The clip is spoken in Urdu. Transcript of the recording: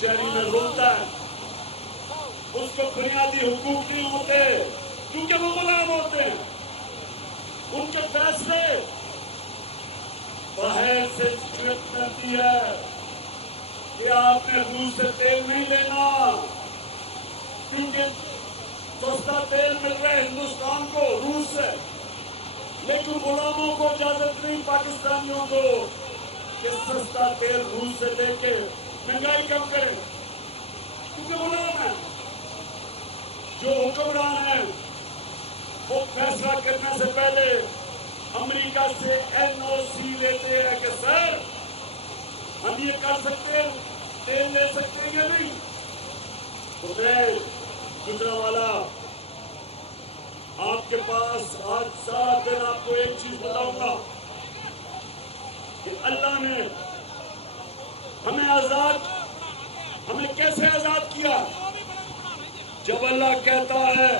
شہری میں روتا ہے، اس کو بنیادی حقوق نہیں ہوتے کیونکہ وہ غلام ہوتے ہیں. ان کے فیصلے باہر سے اسکرپٹ کرتی ہے کہ آپ نے روس سے تیل نہیں لینا کیونکہ سستا تیل مل رہا ہے ہندوستان کو روس سے، لیکن غلاموں کو اجازت نہیں پاکستانیوں کو کہ سستا تیل روس سے لے کے مہنگائی کم کریں کیونکہ غلام ہیں. جو حکمران ہیں وہ فیصلہ کرنے سے پہلے امریکہ سے NOC لیتے ہیں کہ سر ہم یہ کر سکتے ہیں، تیل لے سکتے ہیں یا نہیں. تو میں گجرانوالہ آپ کے پاس آج سارا دن آپ کو ایک چیز بتاؤں گا کہ اللہ نے ہمیں کیسے آزاد کیا. جب اللہ کہتا ہے